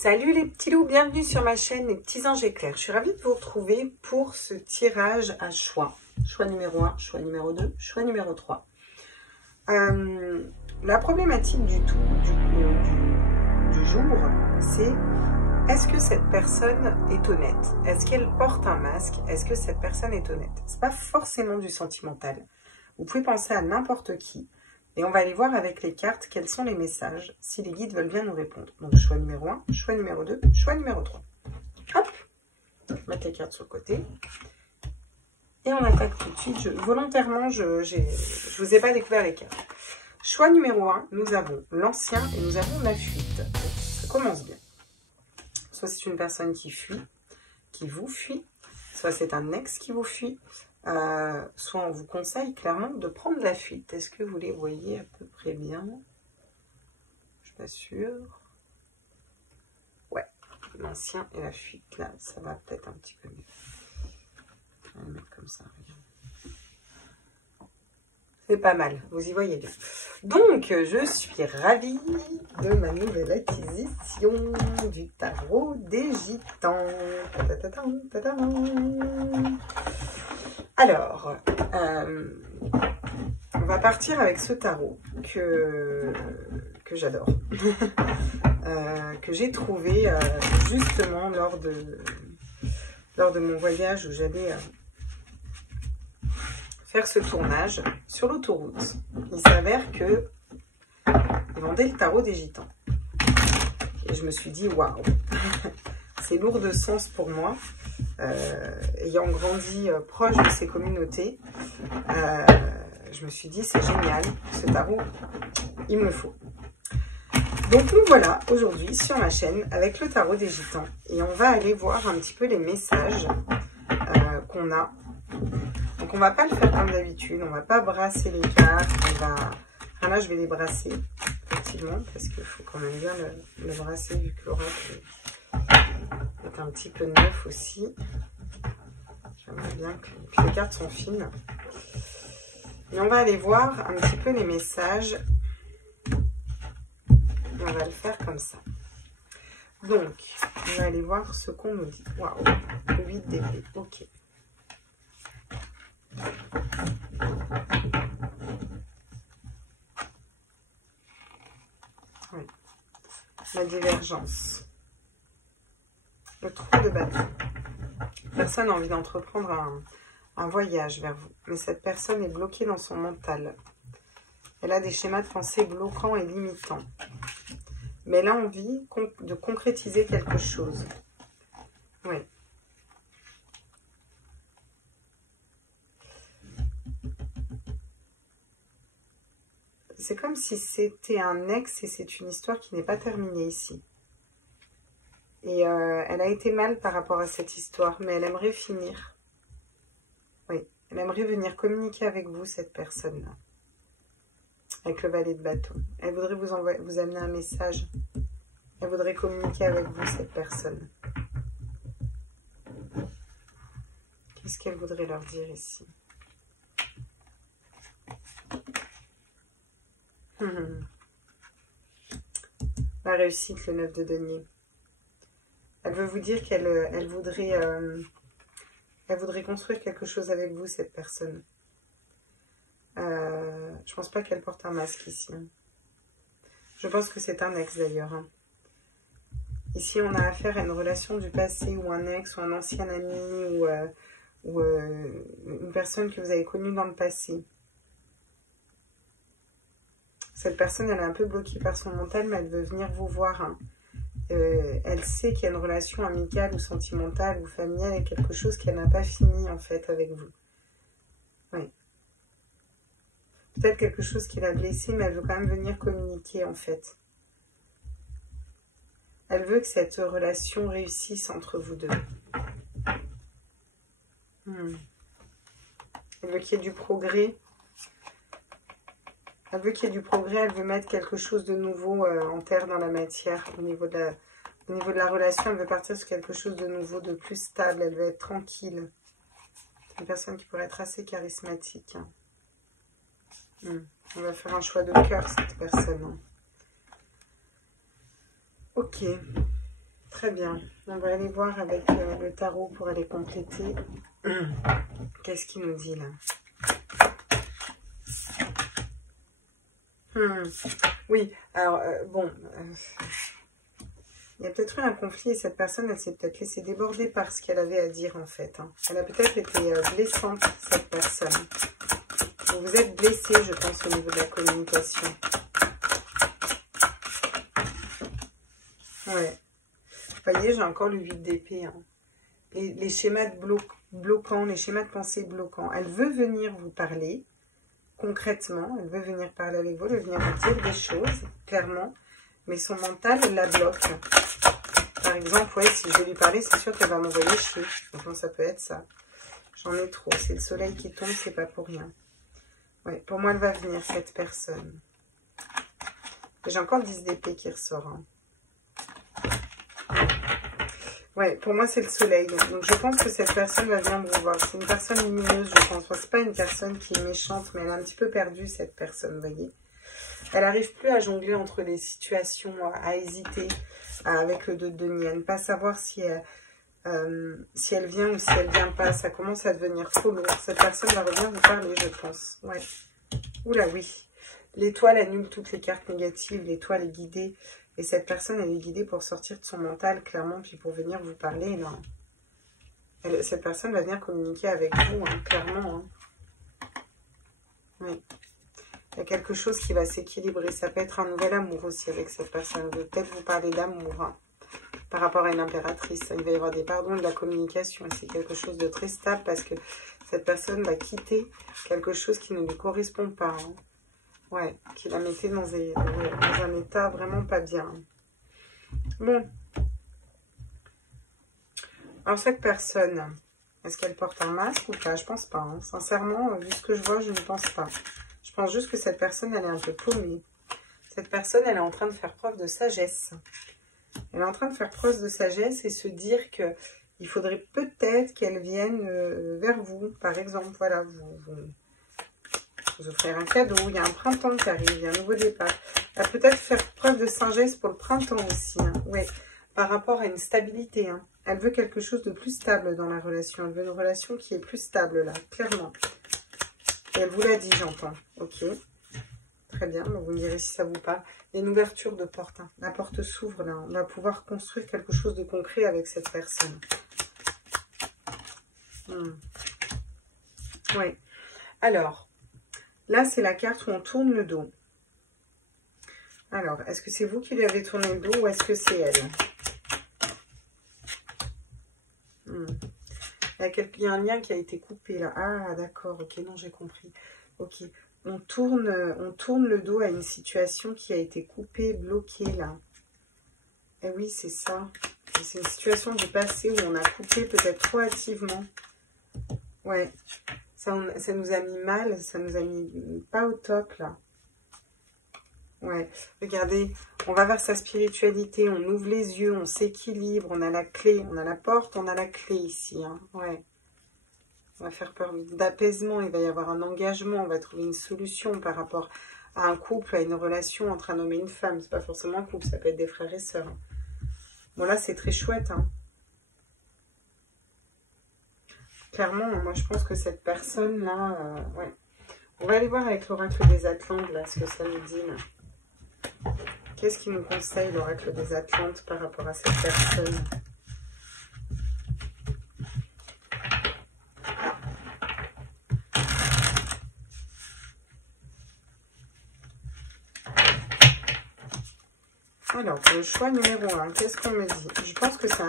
Salut les petits loups, bienvenue sur ma chaîne Les Petits Anges Éclairs. Je suis ravie de vous retrouver pour ce tirage à choix. Choix numéro 1, choix numéro 2, choix numéro 3. La problématique du jour, c'est est-ce que cette personne est honnête? Est-ce qu'elle porte un masque? Est-ce que cette personne est honnête? C'est pas forcément du sentimental. Vous pouvez penser à n'importe qui. Et on va aller voir avec les cartes quels sont les messages, si les guides veulent bien nous répondre. Donc, choix numéro 1, choix numéro 2, choix numéro 3. Hop, mettre les cartes sur le côté. Et on attaque tout de suite. Volontairement, je ne vous ai pas découvert les cartes. Choix numéro 1, nous avons l'ancien et nous avons la fuite. Ça commence bien. Soit c'est une personne qui fuit, qui vous fuit, soit c'est un ex qui vous fuit. Soit on vous conseille clairement de prendre la fuite. Est-ce que vous les voyez à peu près bien? Je suis pas sûre. Ouais, l'ancien et la fuite, là, ça va peut-être un petit peu mieux. On va le mettre comme ça, regarde. C'est pas mal, vous y voyez bien. Donc, je suis ravie de ma nouvelle acquisition du tarot des gitans. Alors, on va partir avec ce tarot que j'adore, que j'ai trouvé justement lors de mon voyage où j'allais faire ce tournage sur l'autoroute. Il s'avère que ils vendaient le tarot des gitans. Et je me suis dit, waouh, c'est lourd de sens pour moi. Ayant grandi proche de ces communautés, je me suis dit c'est génial, ce tarot, il me le faut. Donc nous voilà aujourd'hui sur ma chaîne avec le tarot des gitans et on va aller voir un petit peu les messages qu'on a. Donc on va pas le faire comme d'habitude, on va pas brasser les cartes, enfin là je vais les brasser effectivement parce qu'il faut quand même bien le brasser vu que l'oracle est un petit peu neuf aussi. J'aimerais bien que... Puis les cartes sont fines. Et on va aller voir un petit peu les messages. On va le faire comme ça. Donc, on va aller voir ce qu'on nous dit. Waouh, le 8 d'épée. Ok. Oui. La divergence. Le trou de bateau. Personne a envie d'entreprendre un voyage vers vous. Mais cette personne est bloquée dans son mental. Elle a des schémas de pensée bloquants et limitants. Mais elle a envie de concrétiser quelque chose. Oui. C'est comme si c'était un ex et c'est une histoire qui n'est pas terminée ici. Et elle a été mal par rapport à cette histoire, mais elle aimerait finir. Oui, elle aimerait venir communiquer avec vous, cette personne-là. Avec le valet de bateau. Elle voudrait vous amener un message. Elle voudrait communiquer avec vous, cette personne. Qu'est-ce qu'elle voudrait leur dire ici? La réussite, le 9 de denier. Elle veut vous dire qu'elle voudrait construire quelque chose avec vous, cette personne. Je pense pas qu'elle porte un masque ici. Hein. Je pense que c'est un ex d'ailleurs. Hein. Ici, on a affaire à une relation du passé ou un ex ou un ancien ami ou une personne que vous avez connue dans le passé. Cette personne, elle est un peu bloquée par son mental, mais elle veut venir vous voir. Hein. Elle sait qu'il y a une relation amicale ou sentimentale ou familiale et quelque chose qu'elle n'a pas fini en fait avec vous. Oui. Peut-être quelque chose qui l'a blessée, mais elle veut quand même venir communiquer en fait. Elle veut que cette relation réussisse entre vous deux. Elle veut qu'il y ait du progrès. Elle veut qu'il y ait du progrès, elle veut mettre quelque chose de nouveau en terre dans la matière. Au niveau de la relation, elle veut partir sur quelque chose de nouveau, de plus stable. Elle veut être tranquille. C'est une personne qui pourrait être assez charismatique. On va faire un choix de cœur, cette personne. Ok. Très bien. On va aller voir avec le tarot pour aller compléter. Qu'est-ce qu'il nous dit là? Oui, alors, bon... il y a peut-être eu un conflit et cette personne, elle s'est peut-être laissée déborder par ce qu'elle avait à dire en fait. Hein. Elle a peut-être été blessante, cette personne. Vous vous êtes blessé, je pense, au niveau de la communication. Ouais. Vous voyez, j'ai encore le 8 d'épée. Hein. Les schémas de bloquants, les schémas de pensée bloquants. Elle veut venir vous parler, concrètement. Elle veut venir parler avec vous, elle veut venir vous dire des choses, clairement. Mais son mental la bloque. Par exemple, ouais, si je vais lui parler, c'est sûr qu'elle va m'envoyer chier. Donc, ça peut être ça. J'en ai trop. C'est le soleil qui tombe, c'est pas pour rien. Ouais, pour moi, elle va venir, cette personne. J'ai encore 10 d'épée qui ressort. Hein. Ouais, pour moi, c'est le soleil. Donc, je pense que cette personne va venir vous voir. C'est une personne lumineuse, je pense. C'est pas une personne qui est méchante, mais elle est un petit peu perdue, cette personne, vous voyez. Elle n'arrive plus à jongler entre les situations, à hésiter avec le 2 de denier, à ne pas savoir si elle vient ou si elle vient pas. Ça commence à devenir trop lourd. Cette personne va revenir vous parler, je pense. Ouais. Oula, oui. L'étoile annule toutes les cartes négatives. L'étoile est guidée. Et cette personne, elle est guidée pour sortir de son mental, clairement, puis pour venir vous parler. Non. Cette personne va venir communiquer avec vous, hein, clairement. Hein. Oui. Il y a quelque chose qui va s'équilibrer. Ça peut être un nouvel amour aussi avec cette personne. Je vais peut-être vous parler d'amour hein, par rapport à une impératrice. Il va y avoir des pardons de la communication. C'est quelque chose de très stable parce que cette personne va quitter quelque chose qui ne lui correspond pas. Hein. Ouais, qui la mettait dans un état vraiment pas bien. Bon. Alors cette personne, est-ce qu'elle porte un masque ou pas? Je pense pas. Hein. Sincèrement, vu ce que je vois, je ne pense pas. Je pense juste que cette personne, elle est un peu paumée. Cette personne, elle est en train de faire preuve de sagesse. Elle est en train de faire preuve de sagesse et se dire que il faudrait peut-être qu'elle vienne vers vous. Par exemple, voilà, vous offrir un cadeau. Il y a un printemps qui arrive, il y a un nouveau départ. Elle va peut-être faire preuve de sagesse pour le printemps aussi. Hein. Oui, par rapport à une stabilité. Hein. Elle veut quelque chose de plus stable dans la relation. Elle veut une relation qui est plus stable là, clairement. Et elle vous l'a dit, j'entends. Ok. Très bien. Donc vous me direz si ça vous parle. Il y a une ouverture de porte. Hein. La porte s'ouvre là. On va pouvoir construire quelque chose de concret avec cette personne. Oui. Alors, là, c'est la carte où on tourne le dos. Alors, est-ce que c'est vous qui lui avez tourné le dos ou est-ce que c'est elle? Il y a un lien qui a été coupé là. Ah, d'accord. Ok, non, j'ai compris. Ok. On tourne le dos à une situation qui a été coupée, bloquée là. Eh oui, c'est ça. C'est une situation du passé où on a coupé peut-être trop hâtivement. Ouais. Ça nous a mis mal. Ça nous a mis pas au top là. Ouais. Regardez, on va vers sa spiritualité. On ouvre les yeux, on s'équilibre. On a la clé, on a la porte, on a la clé ici. Hein. Ouais. On va faire peur d'apaisement, il va y avoir un engagement, on va trouver une solution par rapport à un couple, à une relation entre un homme et une femme. C'est pas forcément un couple, ça peut être des frères et sœurs. Bon là, c'est très chouette. Hein. Clairement, moi je pense que cette personne-là... ouais. On va aller voir avec l'oracle des Atlantes, là, ce que ça nous dit. Qu'est-ce qui nous conseille l'oracle des Atlantes par rapport à cette personne ? Alors, pour le choix numéro 1, qu'est-ce qu'on me dit? Je pense que c'est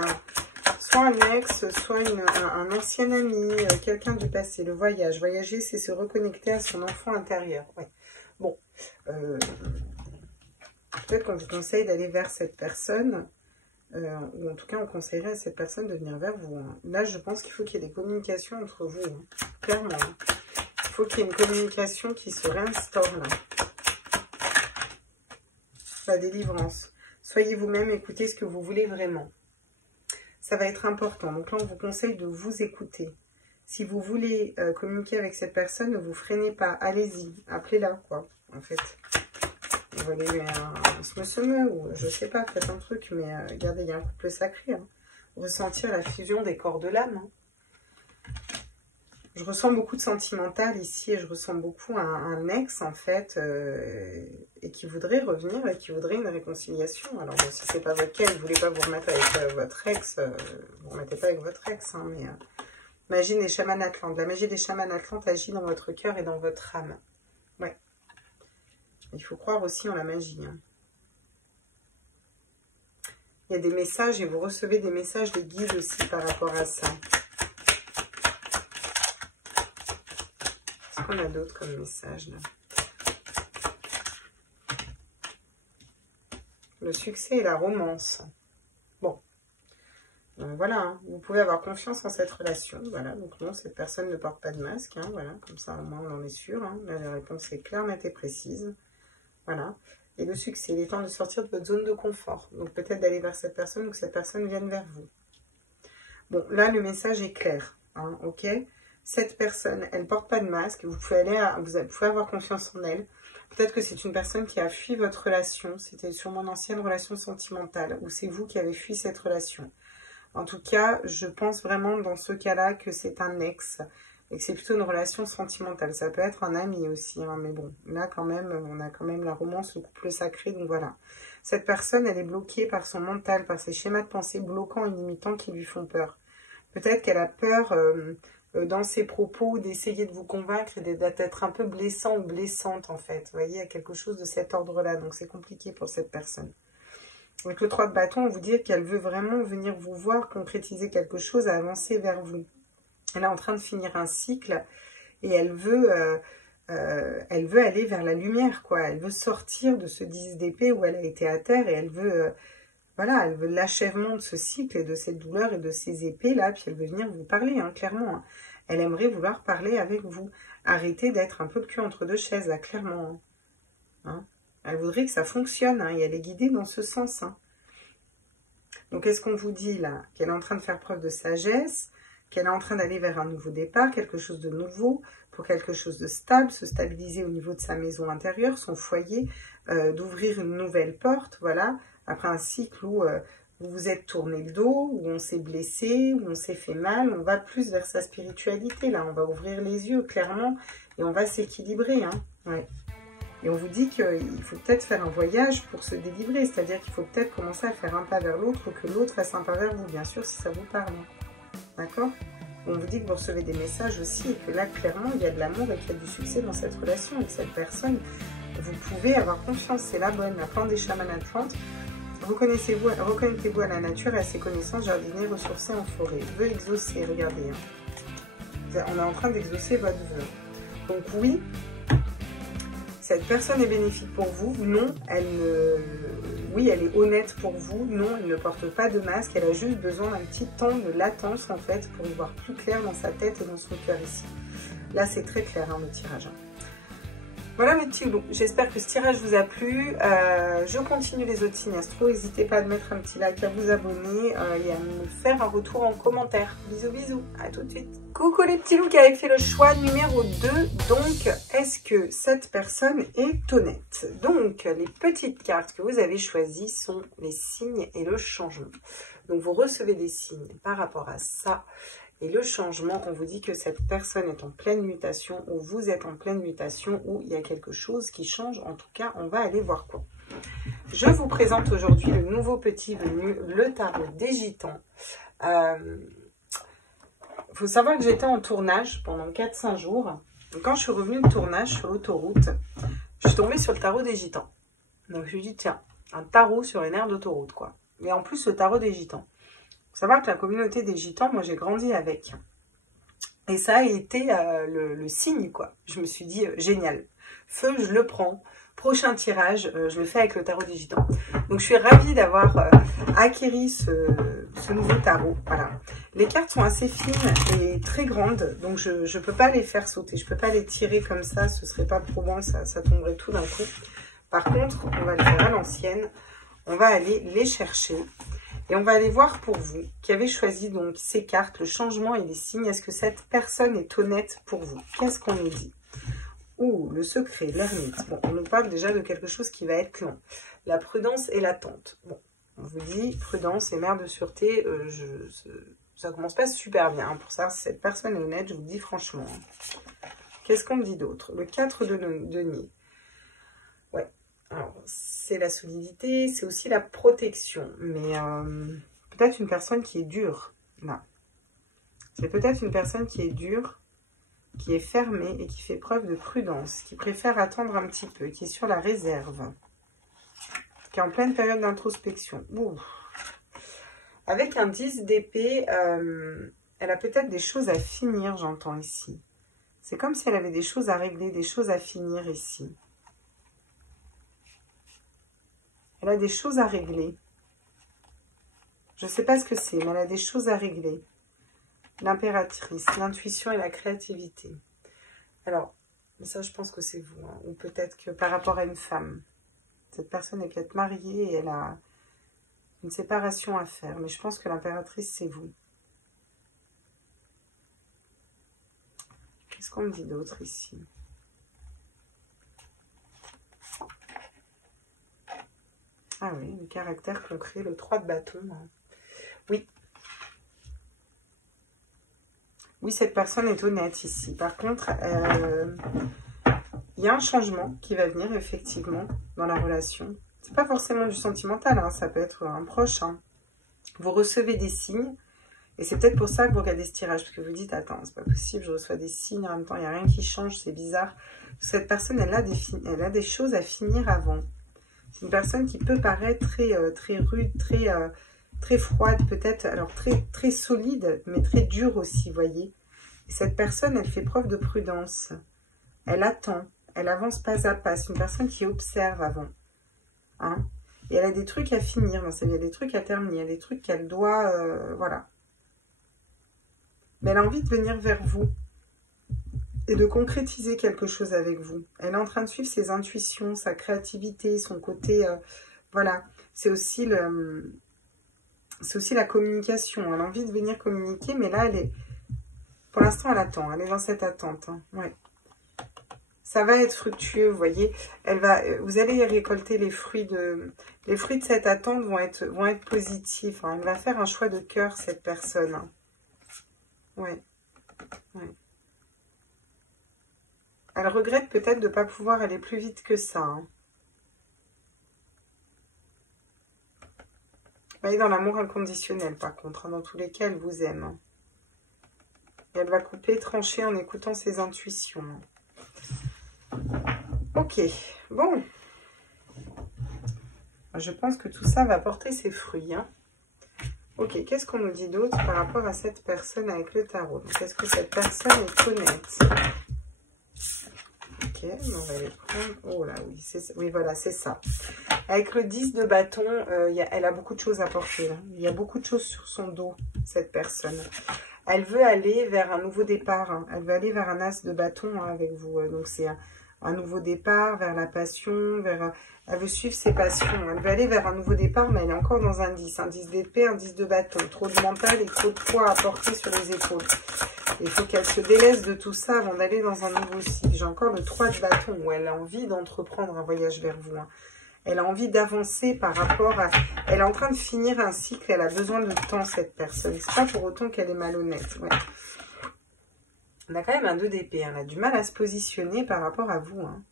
soit un ex, soit un ancien ami, quelqu'un du passé. Le voyage. Voyager, c'est se reconnecter à son enfant intérieur. Ouais. Bon. Peut-être qu'on vous conseille d'aller vers cette personne. Ou en tout cas, on conseillerait à cette personne de venir vers vous. Hein. Là, je pense qu'il faut qu'il y ait des communications entre vous. Hein. Clairement. Hein. Il faut qu'il y ait une communication qui se réinstaure là. La délivrance. Soyez vous-même, écoutez ce que vous voulez vraiment. Ça va être important. Donc là, on vous conseille de vous écouter. Si vous voulez communiquer avec cette personne, ne vous freinez pas. Allez-y, appelez-la, quoi, en fait. Vous voulez un smeu ou je sais pas, faites un truc, mais regardez, il y a un couple sacré. Hein. Ressentir la fusion des corps de l'âme. Hein. Je ressens beaucoup de sentimental ici et je ressens beaucoup un ex en fait et qui voudrait revenir et qui voudrait une réconciliation. Alors bon, si c'est pas votre cas, vous ne voulez pas vous remettre avec votre ex, vous ne remettez pas avec votre ex, hein, mais magie des chamans atlantes. La magie des chamans atlantes agit dans votre cœur et dans votre âme. Ouais. Il faut croire aussi en la magie. Hein. Il y a des messages et vous recevez des messages des guides aussi par rapport à ça. Qu'est-ce qu'on a d'autre comme message là? Le succès et la romance. Bon. Voilà, hein. Vous pouvez avoir confiance en cette relation. Voilà, donc non, cette personne ne porte pas de masque. Hein. Voilà, comme ça au moins on en est sûr. Hein. Là, la réponse est claire, nette et précise. Voilà. Et le succès, il est temps de sortir de votre zone de confort. Donc peut-être d'aller vers cette personne ou que cette personne vienne vers vous. Bon, là, le message est clair. Hein, ok? Cette personne, elle ne porte pas de masque. Vous pouvez vous pouvez avoir confiance en elle. Peut-être que c'est une personne qui a fui votre relation. C'était sûrement une ancienne relation sentimentale. Ou c'est vous qui avez fui cette relation. En tout cas, je pense vraiment dans ce cas-là que c'est un ex. Et que c'est plutôt une relation sentimentale. Ça peut être un ami aussi. Hein, mais bon, là quand même, on a quand même la romance, le couple sacré. Donc voilà. Cette personne, elle est bloquée par son mental, par ses schémas de pensée bloquants et limitants qui lui font peur. Peut-être qu'elle a peur dans ses propos d'essayer de vous convaincre et d'être un peu blessant ou blessante en fait. Vous voyez, il y a quelque chose de cet ordre-là. Donc c'est compliqué pour cette personne. Avec le 3 de bâton, on vous dit qu'elle veut vraiment venir vous voir, concrétiser quelque chose, avancer vers vous. Elle est en train de finir un cycle et elle veut aller vers la lumière, quoi. Elle veut sortir de ce 10 d'épée où elle a été à terre et elle veut, voilà, elle veut l'achèvement de ce cycle et de cette douleur et de ces épées-là. Puis elle veut venir vous parler, hein, clairement. Hein. Elle aimerait vouloir parler avec vous. Arrêtez d'être un peu le cul entre deux chaises, là, clairement. Hein. Elle voudrait que ça fonctionne hein, et elle est guidée dans ce sens. Hein. Donc, est-ce qu'on vous dit, là, qu'elle est en train de faire preuve de sagesse, qu'elle est en train d'aller vers un nouveau départ, quelque chose de nouveau, pour quelque chose de stable, se stabiliser au niveau de sa maison intérieure, son foyer, d'ouvrir une nouvelle porte, voilà, après un cycle où vous vous êtes tourné le dos, où on s'est blessé, où on s'est fait mal, on va plus vers sa spiritualité, là, on va ouvrir les yeux, clairement, et on va s'équilibrer, hein, ouais. Et on vous dit qu'il faut peut-être faire un voyage pour se délivrer, c'est-à-dire qu'il faut peut-être commencer à faire un pas vers l'autre, ou que l'autre fasse un pas vers vous, bien sûr, si ça vous parle. D'accord? On vous dit que vous recevez des messages aussi et que là, clairement, il y a de l'amour et qu'il y a du succès dans cette relation avec cette personne. Vous pouvez avoir confiance, c'est la bonne, la plante des chamans atlantes. Reconnectez-vous à la nature et à ses connaissances jardinières ressourcées en forêt. Vœu exaucé, regardez. Hein. On est en train d'exaucer votre vœu. Donc oui, cette personne est bénéfique pour vous. Non, oui, elle est honnête pour vous. Non, elle ne porte pas de masque. Elle a juste besoin d'un petit temps de latence, en fait, pour y voir plus clair dans sa tête et dans son cœur ici. Là, c'est très clair, hein, le tirage. Hein. Voilà mes petits loups. J'espère que ce tirage vous a plu. Je continue les autres signes astro. N'hésitez pas à mettre un petit like, à vous abonner et à me faire un retour en commentaire. Bisous, bisous. À tout de suite. Coucou les petits loups qui avaient fait le choix numéro 2. Donc, est-ce que cette personne est honnête? Donc, les petites cartes que vous avez choisies sont les signes et le changement. Donc, vous recevez des signes par rapport à ça. Et le changement, on vous dit que cette personne est en pleine mutation, ou vous êtes en pleine mutation, ou il y a quelque chose qui change. En tout cas, on va aller voir quoi. Je vous présente aujourd'hui le nouveau petit venu, le tarot des gitans. Faut savoir que j'étais en tournage pendant 4-5 jours. Donc, quand je suis revenue de tournage sur l'autoroute, je suis tombée sur le tarot des gitans. Donc, je me suis dit, tiens, un tarot sur une aire d'autoroute, quoi. Et en plus, le tarot des gitans. Il faut savoir que la communauté des gitans, moi j'ai grandi avec. Et ça a été le signe, quoi. Je me suis dit, génial. Feu, je le prends. Prochain tirage, je le fais avec le tarot des gitans. Donc je suis ravie d'avoir acquéri ce nouveau tarot. Voilà. Les cartes sont assez fines et très grandes. Donc je ne peux pas les faire sauter. Je ne peux pas les tirer comme ça. Ce ne serait pas probant. Ça tomberait tout d'un coup. Par contre, on va le faire à l'ancienne. On va aller les chercher. Et on va aller voir pour vous, qui avez choisi donc ces cartes, le changement et les signes. Est-ce que cette personne est honnête pour vous? Qu'est-ce qu'on nous dit? Ouh, le secret, l'ermite. Bon, on nous parle déjà de quelque chose qui va être long. La prudence et l'attente. Bon, on vous dit prudence et mère de sûreté, ça commence pas super bien. Pour ça, si cette personne est honnête, je vous le dis franchement. Qu'est-ce qu'on me dit d'autre? Le 4 de denier. Ouais, alors c'est la solidité, c'est aussi la protection. Mais peut-être une personne qui est dure, là. C'est peut-être une personne qui est dure, qui est fermée et qui fait preuve de prudence, qui préfère attendre un petit peu, qui est sur la réserve, qui est en pleine période d'introspection. Avec un 10 d'épée, elle a peut-être des choses à finir, j'entends ici. C'est comme si elle avait des choses à régler, des choses à finir ici. Elle a des choses à régler. Je ne sais pas ce que c'est, mais elle a des choses à régler. L'impératrice, l'intuition et la créativité. Alors, ça je pense que c'est vous, hein. Ou peut-être que par rapport à une femme. Cette personne est peut-être mariée et elle a une séparation à faire. Mais je pense que l'impératrice, c'est vous. Qu'est-ce qu'on me dit d'autre ici? Ah oui, le caractère concret, le 3 de bâton. Oui. Oui, cette personne est honnête ici. Par contre, il y a un changement qui va venir effectivement dans la relation. C'est pas forcément du sentimental, hein, ça peut être un proche. Hein. Vous recevez des signes et c'est peut-être pour ça que vous regardez ce tirage, parce que vous dites, attends, c'est pas possible, je reçois des signes, en même temps, il n'y a rien qui change, c'est bizarre. Cette personne, elle a des choses à finir avant. C'est une personne qui peut paraître très rude, très froide, peut-être, alors très solide, mais très dure aussi, voyez. Et cette personne, elle fait preuve de prudence. Elle attend, elle avance pas à pas. C'est une personne qui observe avant. Hein. Et elle a des trucs à finir, il y a des trucs à terminer, il y a des trucs qu'elle doit, voilà. Mais elle a envie de venir vers vous et de concrétiser quelque chose avec vous. Elle est en train de suivre ses intuitions, sa créativité, son côté, voilà. C'est aussi la communication. Elle a envie de venir communiquer, mais là, pour l'instant, elle attend. Elle est dans cette attente. Hein. Ouais. Ça va être fructueux, vous voyez. Vous allez récolter les fruits de cette attente vont être positifs. Hein. Elle va faire un choix de cœur, cette personne. Hein. Ouais. Ouais. Elle regrette peut-être de ne pas pouvoir aller plus vite que ça. Hein. Elle est dans l'amour inconditionnel, par contre. Hein. Dans tous les cas, elle vous aime. Hein. Et elle va couper, trancher en écoutant ses intuitions. Ok, bon. Je pense que tout ça va porter ses fruits. Hein. Ok, qu'est-ce qu'on nous dit d'autre par rapport à cette personne avec le tarot? Est-ce que cette personne est honnête? Ok, on va les prendre. Oh là, oui, oui, voilà, c'est ça. Avec le 10 de bâton, elle a beaucoup de choses à porter. Là. Il y a beaucoup de choses sur son dos, cette personne. Elle veut aller vers un nouveau départ. Hein. Elle veut aller vers un as de bâton hein, avec vous. Donc, c'est un nouveau départ vers la passion, elle veut suivre ses passions. Elle veut aller vers un nouveau départ, mais elle est encore dans un 10 d'épée, un 10 de bâton. Trop de mental et trop de poids à porter sur les épaules. Il faut qu'elle se délaisse de tout ça avant d'aller dans un nouveau cycle. J'ai encore le 3 de bâton où elle a envie d'entreprendre un voyage vers vous. Hein. Elle a envie d'avancer par rapport à... Elle est en train de finir un cycle, elle a besoin de temps, cette personne. C'est pas pour autant qu'elle est malhonnête. Ouais. On a quand même un 2 d'épée. Elle a du mal à se positionner par rapport à vous. Hein.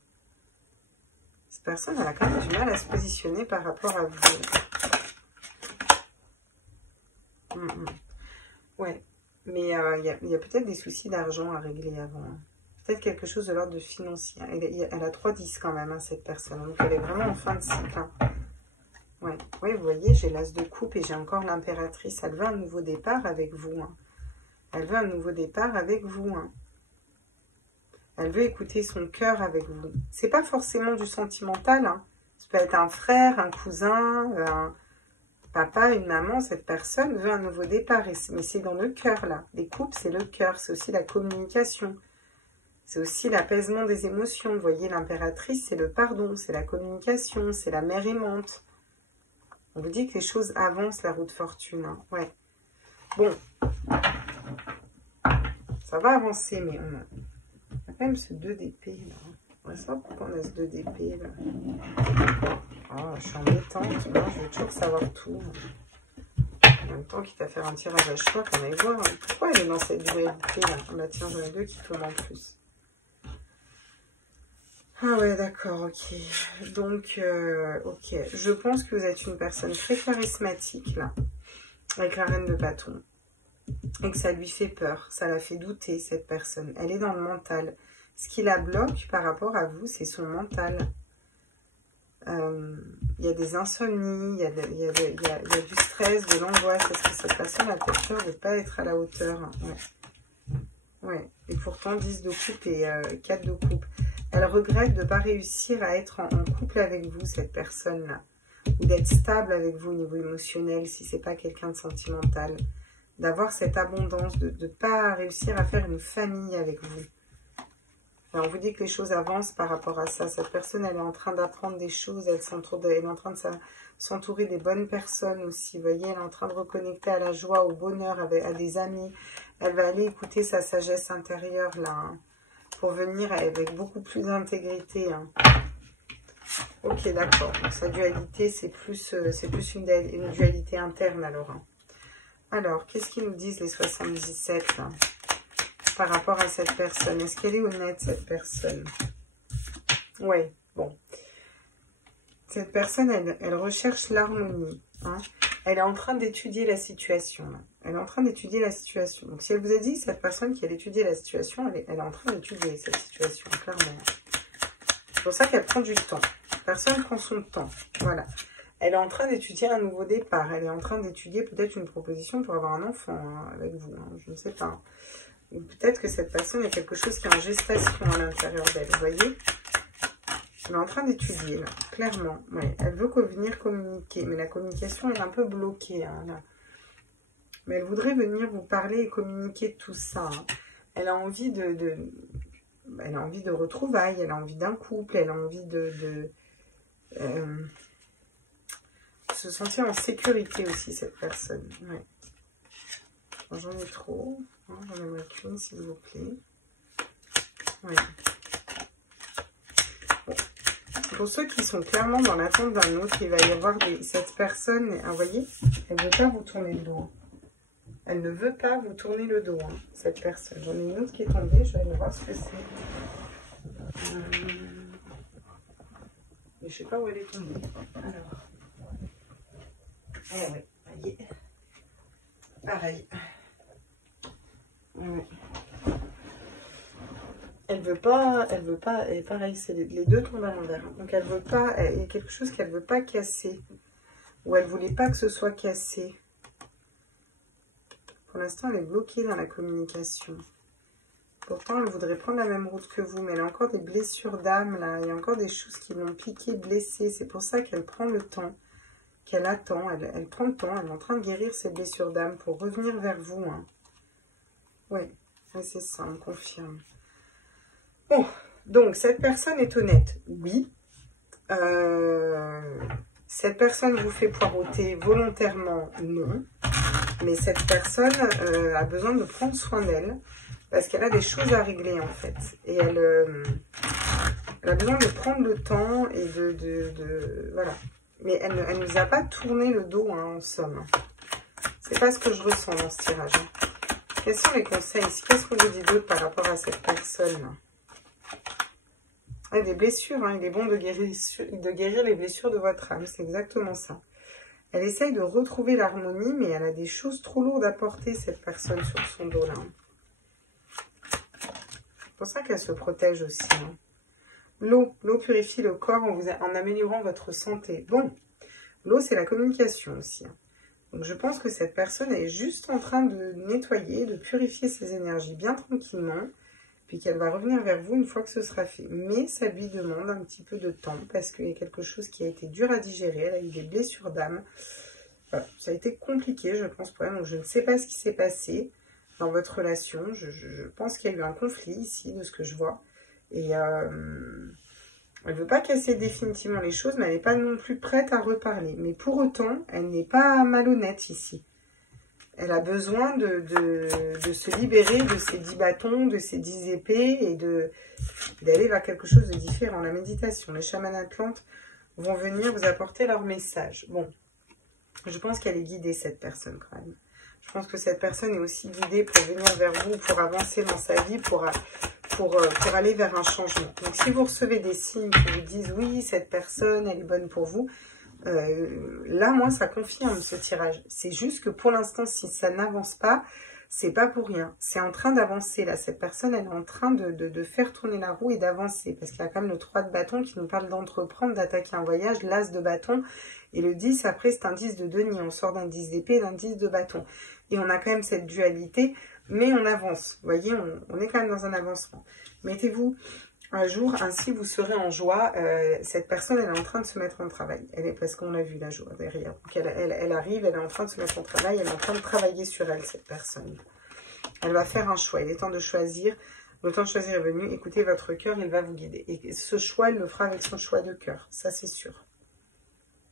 Cette personne, elle a quand même du mal à se positionner par rapport à vous. Ouais. Mais il y a peut-être des soucis d'argent à régler avant. Hein. Peut-être quelque chose de l'ordre de financier. Elle a 3-10 quand même, hein, cette personne. Donc, elle est vraiment en fin de cycle. Hein. Ouais. Ouais, vous voyez, j'ai l'as de coupe et j'ai encore l'impératrice. Elle veut un nouveau départ avec vous. Hein. Elle veut un nouveau départ avec vous. Hein. Elle veut écouter son cœur avec vous. C'est pas forcément du sentimental. Hein. Ça peut être un frère, un cousin, un papa, une maman. Cette personne veut un nouveau départ. Mais c'est dans le cœur, là. Les couples, c'est le cœur. C'est aussi la communication. C'est aussi l'apaisement des émotions. Vous voyez, l'impératrice, c'est le pardon. C'est la communication. C'est la mère aimante. On vous dit que les choses avancent, la roue de fortune. Hein. Ouais. Bon. Ça va avancer, mais on a quand même ce 2 d'épée, là. ça, pourquoi on a ce 2 d'épée là? Oh, je suis embêtante, moi, je veux toujours savoir tout. En même temps, quitte à faire un tirage à choix, qu'on aille voir. Pourquoi elle est dans cette dualité là? Ah bah tiens, j'en ai 2 qui tombent en plus. Ah ouais, d'accord, ok. Donc, ok. Je pense que vous êtes une personne très charismatique, là, avec la reine de bâton. Et que ça lui fait peur, ça la fait douter, cette personne. Elle est dans le mental. Ce qui la bloque par rapport à vous, c'est son mental. Il y a des insomnies, il y a du stress, de l'angoisse. Parce que cette personne a peut-être peur de ne pas être à la hauteur. Ouais. Ouais. Et pourtant, 10 de coupe et 4 de coupe. Elle regrette de ne pas réussir à être en couple avec vous, cette personne-là. Ou d'être stable avec vous au niveau émotionnel, si ce n'est pas quelqu'un de sentimental. D'avoir cette abondance, de ne pas réussir à faire une famille avec vous. Alors, on vous dit que les choses avancent par rapport à ça. Cette personne, elle est en train d'apprendre des choses. Elle est en train de s'entourer des bonnes personnes aussi. Vous voyez, elle est en train de reconnecter à la joie, au bonheur, à des amis. Elle va aller écouter sa sagesse intérieure, là, hein, pour venir avec beaucoup plus d'intégrité. Hein. Ok, d'accord. Sa dualité, c'est plus une dualité interne, alors. Hein. Alors, qu'est-ce qu'ils nous disent, les 77, là, par rapport à cette personne? Est-ce qu'elle est honnête, cette personne? Oui, bon. Cette personne, elle recherche l'harmonie. Hein. Elle est en train d'étudier la situation. Là. Elle est en train d'étudier la situation. Donc, si elle vous a dit, cette personne qui a étudié la situation, elle est en train d'étudier cette situation, clairement. C'est pour ça qu'elle prend du temps. Personne prend son temps. Voilà. Elle est en train d'étudier un nouveau départ. Elle est en train d'étudier peut-être une proposition pour avoir un enfant hein, avec vous. Hein, je ne sais pas. Ou peut-être que cette personne a quelque chose qui est en gestation à l'intérieur d'elle. Vous voyez? Elle est en train d'étudier, là, clairement. Ouais. Elle veut venir communiquer, mais la communication est un peu bloquée. Hein, là. Mais elle voudrait venir vous parler et communiquer tout ça. Hein. Elle a envie elle a envie de retrouvailles, elle a envie d'un couple, elle a envie se sentir en sécurité aussi, cette personne. Ouais. J'en ai trop. J'en ai qu'une, s'il vous plaît. Ouais. Bon. Pour ceux qui sont clairement dans l'attente d'un autre, il va y avoir cette personne, vous voyez, elle ne veut pas vous tourner le dos. Elle ne veut pas vous tourner le dos, hein, cette personne. J'en ai une autre qui est tombée, je vais aller voir ce que c'est. Mais je ne sais pas où elle est tombée. Alors. Eh oui, voyez. Pareil. Ouais. Elle veut pas, et pareil, c'est les deux tombent à l'envers. Donc elle veut pas, il y a quelque chose qu'elle veut pas casser. Ou elle voulait pas que ce soit cassé. Pour l'instant, elle est bloquée dans la communication. Pourtant, elle voudrait prendre la même route que vous, mais elle a encore des blessures d'âme, là. Il y a encore des choses qui l'ont piquée, blessée. C'est pour ça qu'elle prend le temps, qu'elle attend. Elle prend le temps, elle est en train de guérir ses blessures d'âme pour revenir vers vous. Hein. Oui, c'est ça, on confirme. Bon, donc, cette personne est honnête, oui. Cette personne vous fait poireauter volontairement, non. Mais cette personne a besoin de prendre soin d'elle parce qu'elle a des choses à régler, en fait. Et elle a besoin de prendre le temps et voilà. Mais elle ne nous a pas tourné le dos, hein, en somme. C'est pas ce que je ressens dans ce tirage. Hein. Quels sont les conseils ici? Qu'est-ce qu'on vous dit d'autre par rapport à cette personne? Il y a des blessures, hein. Il est bon de guérir les blessures de votre âme. C'est exactement ça. Elle essaye de retrouver l'harmonie, mais elle a des choses trop lourdes à porter, cette personne, sur son dos, là. C'est pour ça qu'elle se protège aussi. Hein. L'eau purifie le corps en améliorant votre santé. Bon, l'eau, c'est la communication aussi. Hein. Donc, je pense que cette personne est juste en train de nettoyer, de purifier ses énergies bien tranquillement, puis qu'elle va revenir vers vous une fois que ce sera fait. Mais ça lui demande un petit peu de temps, parce qu'il y a quelque chose qui a été dur à digérer. Elle a eu des blessures d'âme. Voilà, ça a été compliqué, je pense, pour elle. Donc, je ne sais pas ce qui s'est passé dans votre relation. Je pense qu'il y a eu un conflit ici, de ce que je vois. Et elle ne veut pas casser définitivement les choses, mais elle n'est pas non plus prête à reparler. Mais pour autant, elle n'est pas malhonnête ici. Elle a besoin de se libérer de ses 10 bâtons, de ses 10 épées et d'aller vers quelque chose de différent. La méditation, les chamans atlantes vont venir vous apporter leur message. Bon, je pense qu'elle est guidée, cette personne, quand même. Je pense que cette personne est aussi guidée pour venir vers vous, pour avancer dans sa vie, pour aller vers un changement. Donc, si vous recevez des signes qui vous disent, oui, cette personne, elle est bonne pour vous, là, moi, ça confirme ce tirage. C'est juste que pour l'instant, si ça n'avance pas, c'est pas pour rien. C'est en train d'avancer, là. Cette personne, elle est en train de faire tourner la roue et d'avancer. Parce qu'il y a quand même le 3 de bâton qui nous parle d'entreprendre, d'attaquer un voyage, l'as de bâton. Et le 10, après, c'est un 10 de denier. On sort d'un 10 d'épée et d'un 10 de bâton. Et on a quand même cette dualité, mais on avance. Vous voyez, on est quand même dans un avancement. Mettez-vous un jour, ainsi vous serez en joie. Cette personne, elle est en train de se mettre en travail. Parce qu'on l'a vu la joie derrière. Donc elle arrive, elle est en train de se mettre en travail. Elle est en train de travailler sur elle, cette personne. Elle va faire un choix. Il est temps de choisir. Le temps de choisir est venu. Écoutez votre cœur, il va vous guider. Et ce choix, elle le fera avec son choix de cœur. Ça, c'est sûr.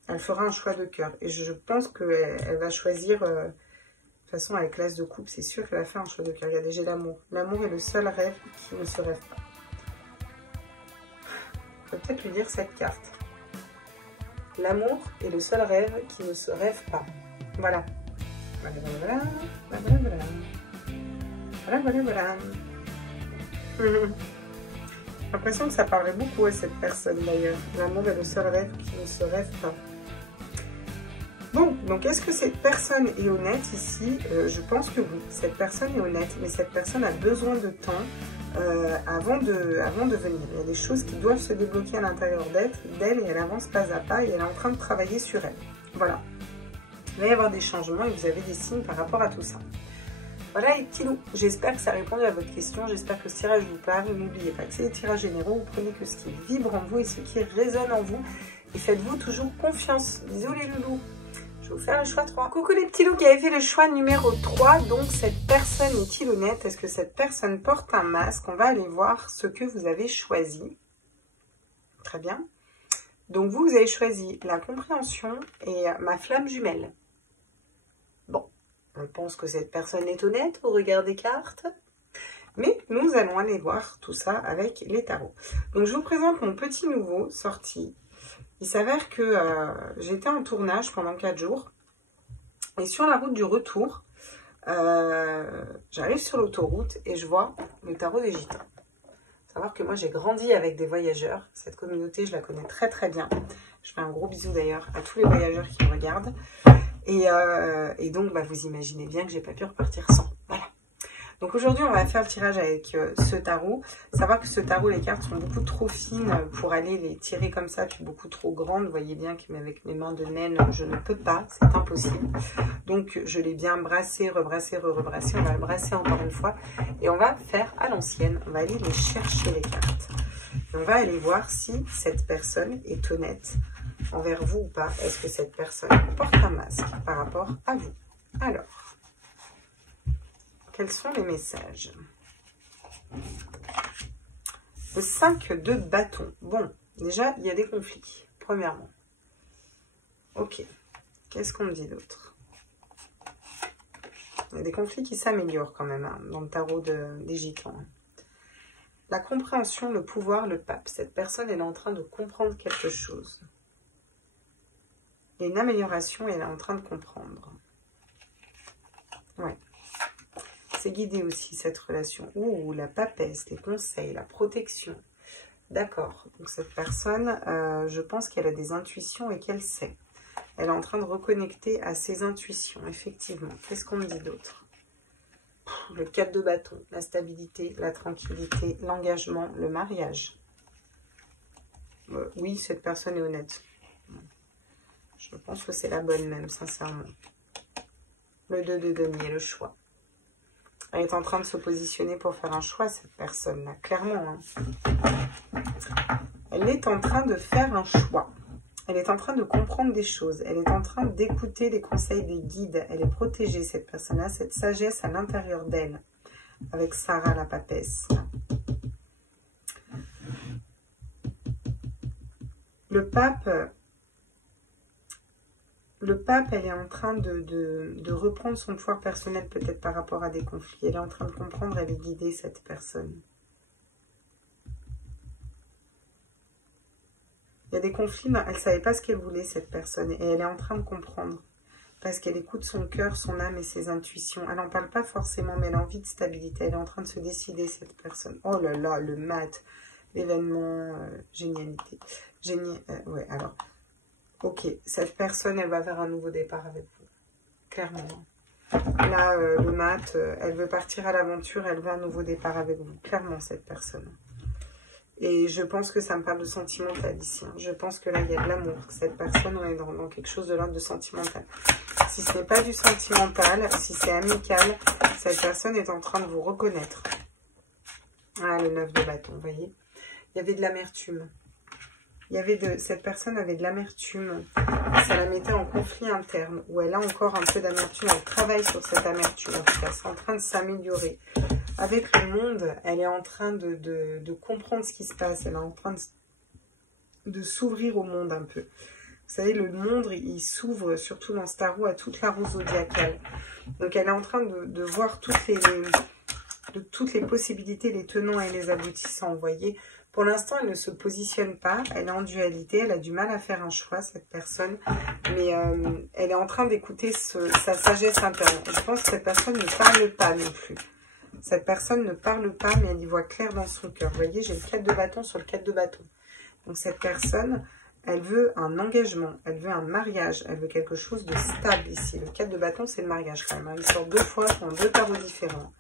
Elle fera un choix de cœur. Et je pense qu'elle va choisir... de toute façon, avec l'as de coupe, c'est sûr qu'elle va faire un choix de cœur. Regardez, j'ai l'amour. L'amour est le seul rêve qui ne se rêve pas. Je peux peut-être lui dire cette carte. L'amour est le seul rêve qui ne se rêve pas. Voilà. Voilà, voilà, voilà, voilà, voilà. Voilà, voilà, voilà. J'ai l'impression que ça parlait beaucoup à cette personne, d'ailleurs. L'amour est le seul rêve qui ne se rêve pas. Bon, donc est-ce que cette personne est honnête ici? Je pense que oui, cette personne est honnête, mais cette personne a besoin de temps avant de venir. Il y a des choses qui doivent se débloquer à l'intérieur d'elle et elle avance pas à pas et elle est en train de travailler sur elle. Voilà. Il va y avoir des changements et vous avez des signes par rapport à tout ça. Voilà les petits loups, j'espère que ça a répondu à votre question, j'espère que ce tirage vous parle. N'oubliez pas que c'est des tirages généraux, vous prenez que ce qui vibre en vous et ce qui résonne en vous. Et faites-vous toujours confiance. Bisous les loulous. Je vais vous faire le choix 3. Coucou les petits loups qui avaient fait le choix numéro 3. Donc cette personne est-il honnête? Est-ce que cette personne porte un masque? On va aller voir ce que vous avez choisi. Très bien. Donc vous avez choisi la compréhension et ma flamme jumelle. Bon, on pense que cette personne est honnête au regard des cartes. Mais nous allons aller voir tout ça avec les tarots. Donc je vous présente mon petit nouveau sorti. Il s'avère que j'étais en tournage pendant 4 jours. Et sur la route du retour, j'arrive sur l'autoroute et je vois le tarot des gitans. Il faut savoir que moi, j'ai grandi avec des voyageurs. Cette communauté, je la connais très très bien. Je fais un gros bisou d'ailleurs à tous les voyageurs qui me regardent. Et donc, bah, vous imaginez bien que j'ai pas pu repartir sans. Voilà. Donc aujourd'hui, on va faire le tirage avec ce tarot. Savoir que ce tarot, les cartes sont beaucoup trop fines pour aller les tirer comme ça, puis beaucoup trop grandes. Vous voyez bien qu'avec mes mains de naine, je ne peux pas, c'est impossible. Donc je l'ai bien brassé, rebrassé, rebrassé. On va le brasser encore une fois et on va faire à l'ancienne. On va aller les chercher les cartes. Et on va aller voir si cette personne est honnête envers vous ou pas. Est-ce que cette personne porte un masque par rapport à vous? Alors... quels sont les messages? Le 5 de bâton. Bon, déjà, il y a des conflits, premièrement. Ok. Qu'est-ce qu'on me dit d'autre? Il y a des conflits qui s'améliorent quand même hein, dans le tarot des gitans. La compréhension, le pouvoir, le pape. Cette personne, elle est en train de comprendre quelque chose. Il y a une amélioration et elle est en train de comprendre. Ouais. C'est guidé aussi cette relation. Ouh, la papesse, les conseils, la protection. D'accord. Donc cette personne, je pense qu'elle a des intuitions et qu'elle sait. Elle est en train de reconnecter à ses intuitions, effectivement. Qu'est-ce qu'on me dit d'autre? Le 4 de bâton, la stabilité, la tranquillité, l'engagement, le mariage. Oui, cette personne est honnête. Je pense que c'est la bonne même, sincèrement. Le 2 de denier, le choix. Elle est en train de se positionner pour faire un choix, cette personne-là, clairement. Hein. Elle est en train de faire un choix. Elle est en train de comprendre des choses. Elle est en train d'écouter les conseils des guides. Elle est protégée, cette personne-là, cette sagesse à l'intérieur d'elle. Avec Sarah, la papesse. Le pape... Le pape, elle est en train de reprendre son pouvoir personnel peut-être par rapport à des conflits. Elle est en train de comprendre, elle est guidée, cette personne. y a des conflits, elle ne savait pas ce qu'elle voulait, cette personne. Et elle est en train de comprendre. Parce qu'elle écoute son cœur, son âme et ses intuitions. Elle n'en parle pas forcément, mais elle a envie de stabilité. Elle est en train de se décider, cette personne. Oh là là, le mat, l'événement, génialité. Ouais, alors, ok, cette personne, elle va vers un nouveau départ avec vous. Clairement. Là, le mat, elle veut partir à l'aventure, elle veut un nouveau départ avec vous. Clairement, cette personne. Et je pense que ça me parle de sentimental ici. Je pense que là, il y a de l'amour. Cette personne, on est dans quelque chose de l'ordre de sentimental. Si ce n'est pas du sentimental, si c'est amical, cette personne est en train de vous reconnaître. Ah, le 9 de bâton, vous voyez. Il y avait de l'amertume. Cette personne avait de l'amertume. Ça la mettait en conflit interne. Ou elle a encore un peu d'amertume. Elle travaille sur cette amertume. En tout cas, c'est en train de s'améliorer. Avec le monde, elle est en train de comprendre ce qui se passe. Elle est en train de s'ouvrir au monde un peu. Vous savez, le monde, il s'ouvre, surtout dans ce tarot, à toute la roue zodiacale. Donc, elle est en train de voir toutes les possibilités, les tenants et les aboutissants, vous voyez. Pour l'instant, elle ne se positionne pas. Elle est en dualité. Elle a du mal à faire un choix, cette personne. Mais elle est en train d'écouter sa sagesse interne. Je pense que cette personne ne parle pas non plus. Cette personne ne parle pas, mais elle y voit clair dans son cœur. Vous voyez, j'ai le 4 de bâton sur le 4 de bâton. Donc, cette personne, elle veut un engagement. Elle veut un mariage. Elle veut quelque chose de stable ici. Le 4 de bâton, c'est le mariage quand même. Il sort 2 fois dans 2 tarots différents.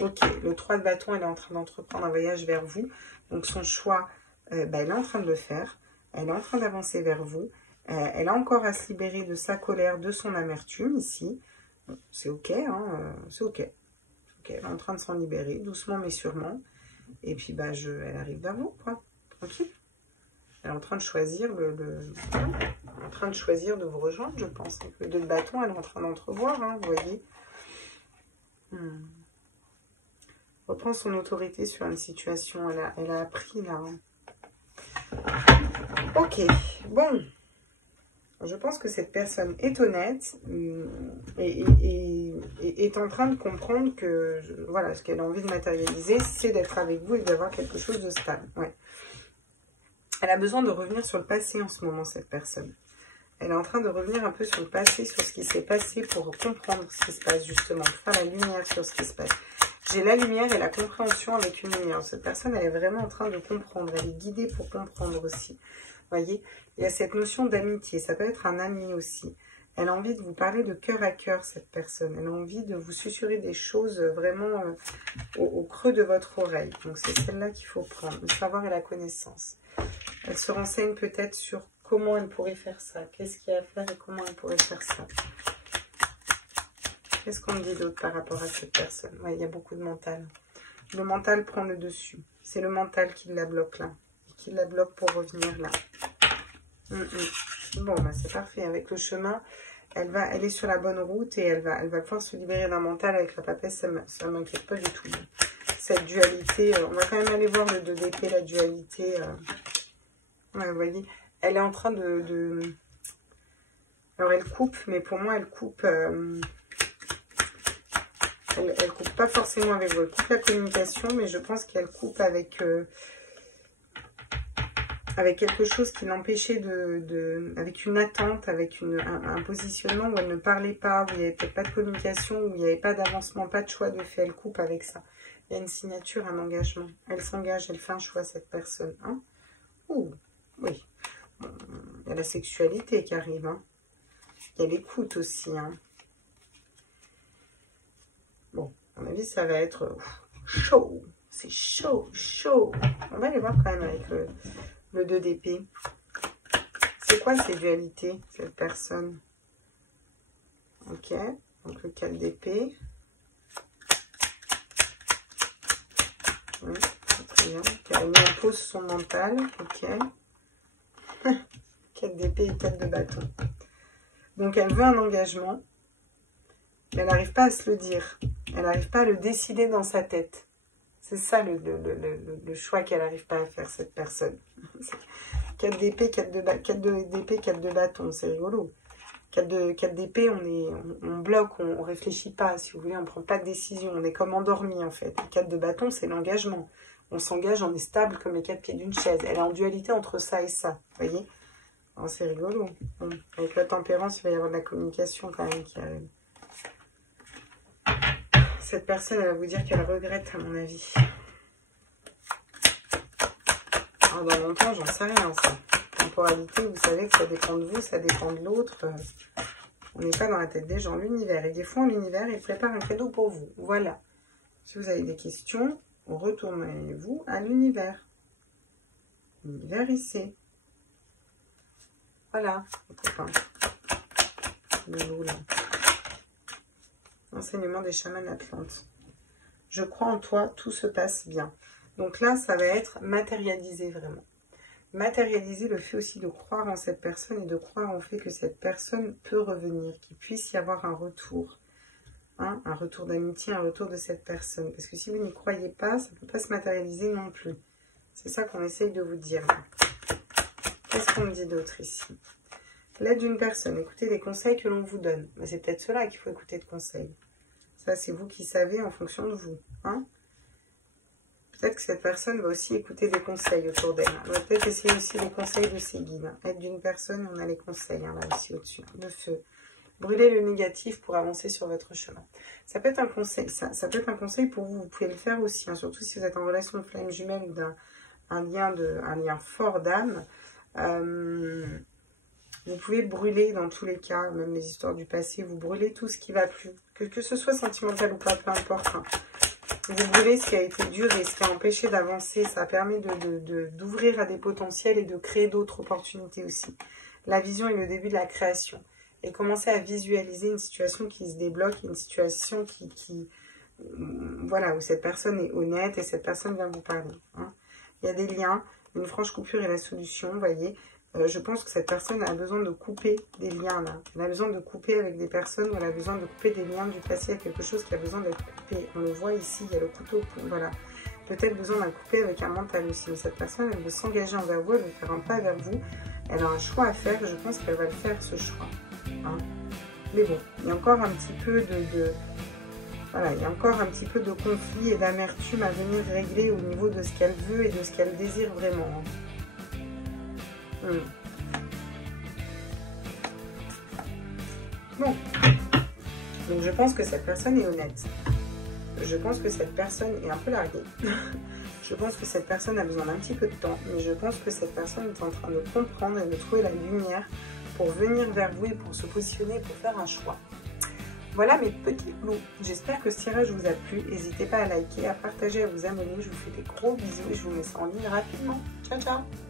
Ok, le 3 de bâton, elle est en train d'entreprendre un voyage vers vous. Donc, son choix, elle est en train de le faire. Elle est en train d'avancer vers vous. Elle a encore à se libérer de sa colère, de son amertume ici. Bon, c'est ok, hein, c'est ok. Elle est en train de s'en libérer, doucement mais sûrement. Et puis, elle arrive vers vous, quoi. Tranquille. Elle est en train de choisir en train de choisir de vous rejoindre, je pense. Avec le 2 de bâton, elle est en train d'entrevoir, hein, vous voyez. Reprend son autorité sur une situation. Elle a appris, là. Ok, bon. Je pense que cette personne est honnête et est en train de comprendre que, voilà, ce qu'elle a envie de matérialiser, c'est d'être avec vous et d'avoir quelque chose de stable. Ouais. Elle a besoin de revenir sur le passé en ce moment, cette personne. Elle est en train de revenir un peu sur le passé, sur ce qui s'est passé pour comprendre ce qui se passe, justement, pour faire la lumière sur ce qui se passe. J'ai la lumière et la compréhension avec une lumière. Cette personne, elle est vraiment en train de comprendre. Elle est guidée pour comprendre aussi. Voyez, il y a cette notion d'amitié. Ça peut être un ami aussi. Elle a envie de vous parler de cœur à cœur, cette personne. Elle a envie de vous susurrer des choses vraiment au creux de votre oreille. Donc, c'est celle-là qu'il faut prendre. Le savoir et la connaissance. Elle se renseigne peut-être sur comment elle pourrait faire ça. Qu'est-ce qu'il y a à faire et comment elle pourrait faire ça. Qu'est-ce qu'on me dit d'autre par rapport à cette personne? Ouais, il y a beaucoup de mental. Le mental prend le dessus. C'est le mental qui la bloque là. Qui la bloque pour revenir là. Bon, c'est parfait. Avec le chemin, elle est sur la bonne route et elle va pouvoir se libérer d'un mental avec la papesse. Ça ne m'inquiète pas du tout. Cette dualité, on va quand même aller voir le 2 d'épée, la dualité. Ouais, vous voyez, elle est en train alors, elle coupe, mais pour moi, elle coupe... Elle coupe pas forcément avec vous. Elle coupe la communication, mais je pense qu'elle coupe avec... avec quelque chose qui l'empêchait avec une attente, avec un positionnement où elle ne parlait pas, où il n'y avait peut-être pas de communication, où il n'y avait pas d'avancement, pas de choix de fait. Elle coupe avec ça. Il y a une signature, un engagement. Elle s'engage, elle fait un choix, cette personne. Hein. Ouh, oui. Il y a la sexualité qui arrive. Hein. Il y a l'écoute aussi. Hein. Bon, à mon avis, ça va être chaud. C'est chaud, chaud. On va aller voir quand même avec le 2 d'épée. C'est quoi ces dualités, cette personne? Ok, donc le 4 d'épée. Oui, très bien. Elle impose son mental. Ok. 4 d'épée et 4 de bâton. Donc elle veut un engagement. Mais elle n'arrive pas à se le dire. Elle n'arrive pas à le décider dans sa tête. C'est ça le choix qu'elle n'arrive pas à faire, cette personne. 4 d'épée, 4 de bâton, c'est rigolo. 4 d'épée, on bloque, on réfléchit pas, si vous voulez, on prend pas de décision, on est comme endormi en fait. 4 de bâton, c'est l'engagement. On s'engage, on est stable comme les 4 pieds d'une chaise. Elle est en dualité entre ça et ça, vous voyez. C'est rigolo. Bon, avec la tempérance, il va y avoir de la communication quand même qui arrive. Cette personne, elle va vous dire qu'elle regrette, à mon avis. Alors, dans longtemps, j'en sais rien, ça. Temporalité, vous savez que ça dépend de vous, ça dépend de l'autre. On n'est pas dans la tête des gens. L'univers. Et des fois, l'univers, il prépare un cadeau pour vous. Voilà. Si vous avez des questions, retournez-vous à l'univers. L'univers, il sait. Voilà, les copains. Le loup, là. Enseignement des chamans atlantes. Je crois en toi, tout se passe bien. Donc là, ça va être matérialisé vraiment. Matérialiser le fait aussi de croire en cette personne et de croire en fait que cette personne peut revenir, qu'il puisse y avoir un retour. Hein, un retour d'amitié, un retour de cette personne. Parce que si vous n'y croyez pas, ça ne peut pas se matérialiser non plus. C'est ça qu'on essaye de vous dire. Qu'est-ce qu'on me dit d'autre ici? L'aide d'une personne. Écoutez les conseils que l'on vous donne. Mais c'est peut-être cela qu'il faut écouter de conseils. Ça, c'est vous qui savez en fonction de vous. Hein? Peut-être que cette personne va aussi écouter des conseils autour d'elle. Elle va peut-être essayer aussi les conseils de ses guides. Aide d'une personne, on a les conseils hein, là aussi au-dessus. Le feu. Brûlez le négatif pour avancer sur votre chemin. Ça peut être un conseil. Ça peut être un conseil pour vous. Vous pouvez le faire aussi. Hein, surtout si vous êtes en relation de flamme jumelle ou un lien fort d'âme. Vous pouvez brûler dans tous les cas, même les histoires du passé, vous brûlez tout ce qui va plus. Que ce soit sentimental ou pas, peu importe. Hein. Vous brûlez ce qui a été dur et ce qui a empêché d'avancer. Ça permet d'ouvrir à des potentiels et de créer d'autres opportunités aussi. La vision est le début de la création. Et commencer à visualiser une situation qui se débloque, une situation voilà, où cette personne est honnête et cette personne vient vous parler. Hein. Il y a des liens, une franche coupure est la solution, vous voyez. Je pense que cette personne a besoin de couper des liens là. Elle a besoin de couper avec des personnes, ou elle a besoin de couper des liens du passé. Il y a quelque chose qui a besoin d'être coupé. On le voit ici, il y a le couteau, voilà. Peut-être besoin d'un couper avec un mental aussi. Mais cette personne, elle veut s'engager envers vous, elle veut faire un pas vers vous. Elle a un choix à faire, je pense qu'elle va le faire ce choix. Hein. Mais bon, il y a encore un petit peu voilà, il y a encore un petit peu de conflit et d'amertume à venir régler au niveau de ce qu'elle veut et de ce qu'elle désire vraiment. Hein. Bon, donc je pense que cette personne est honnête. Je pense que cette personne est un peu larguée. Je pense que cette personne a besoin d'un petit peu de temps, mais je pense que cette personne est en train de comprendre et de trouver la lumière pour venir vers vous et pour se positionner, pour faire un choix. Voilà mes petits loups. J'espère que ce tirage vous a plu. N'hésitez pas à liker, à partager, à vous abonner. Je vous fais des gros bisous et je vous mets ça en ligne rapidement. Ciao, ciao!